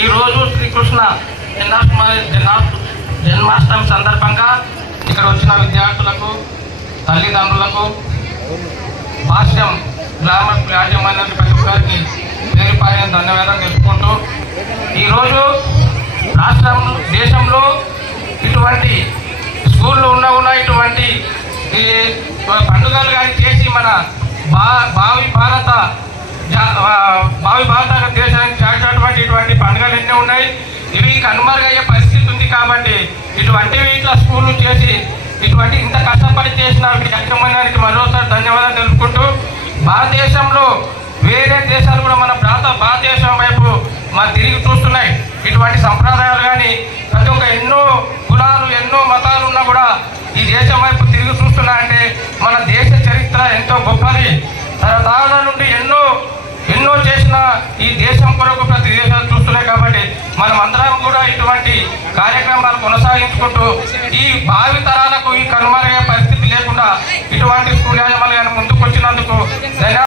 ఈరోజు శ్రీకృష్ణ జన్మాష్టమి సందర్భంగా ఇక్కడ వచ్చిన విద్యార్థులకు తల్లిదండ్రులకు భాష్యం గ్లామర్ యాజమాన్యానికి ప్రతి ఒక్కరికి పేరు ధన్యవాదాలు తెలుపుకుంటూ ఈరోజు రాష్ట్రం దేశంలో ఇటువంటి స్కూళ్ళు ఉన్న ఉన్న ఇటువంటి ఈ పండుగలు కానీ చేసి మన భావి భారత భావి భారత దేశ ఇటువంటి ఎన్నో ఉన్నాయి. ఇవి కనుమరుగయ్యే పరిస్థితి ఉంది కాబట్టి ఇటువంటివి ఇట్లా స్కూళ్ళు చేసి ఇటువంటి ఇంత కష్టపడి చేసిన యాజమాన్యానికి మరోసారి ధన్యవాదాలు తెలుపుకుంటూ భారతదేశంలో వేరే దేశాలు కూడా మన ప్రాంత భారతదేశం వైపు మన తిరిగి చూస్తున్నాయి. ఇటువంటి సంప్రదాయాలు కానీ ప్రతి ఒక్క ఎన్నో కులాలు ఎన్నో మతాలు ఉన్నా కూడా ఈ దేశం వైపు తిరిగి చూస్తున్నాయంటే మన దేశ చరిత్ర ఎంతో గొప్పది తరతరాల నుండి ఎన్నో ఎన్నో చేసిన ఈ దేశం కొరకు ప్రతి దేశాలు చూస్తున్నాయి కాబట్టి మనం అందరం కూడా ఇటువంటి కార్యక్రమాలు కొనసాగించుకుంటూ ఈ భావి తరాలకు ఈ కనుమరుగే పరిస్థితి లేకుండా ఇటువంటి స్కూల్ యాజమాన్యాన్ని ముందుకు వచ్చినందుకు